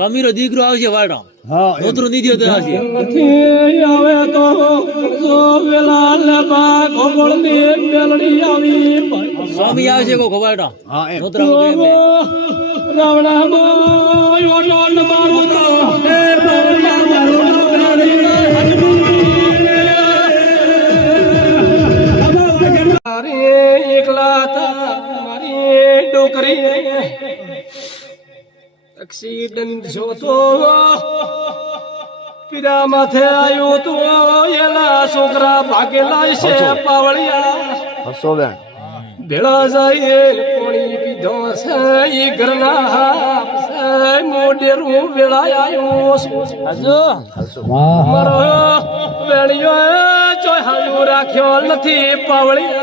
સ્વામીનો દીકરો આવશે વાડો નોતરો નીધ્યો તો આવશે આવે તો જો વેલા લેબા ગોળ ની મેલડી આવી સ્વામી આવશે કો ખવાડો નોતરો રાવણા નો યોન મારો તો એ મારી એકલા તા મારી ડોકરી એક્સિડન્ટ જોતો પીરા માથે આવ્યો તો એના છોકરા ભાગેલા છે પાવળિયા ભેળા જાય પાણી પીધો છે ઈ ઘરના મોઢેરું વેળા આવ્યો મારો વેળિયો ચોહાયું રાખ્યો નથી પાવળિયા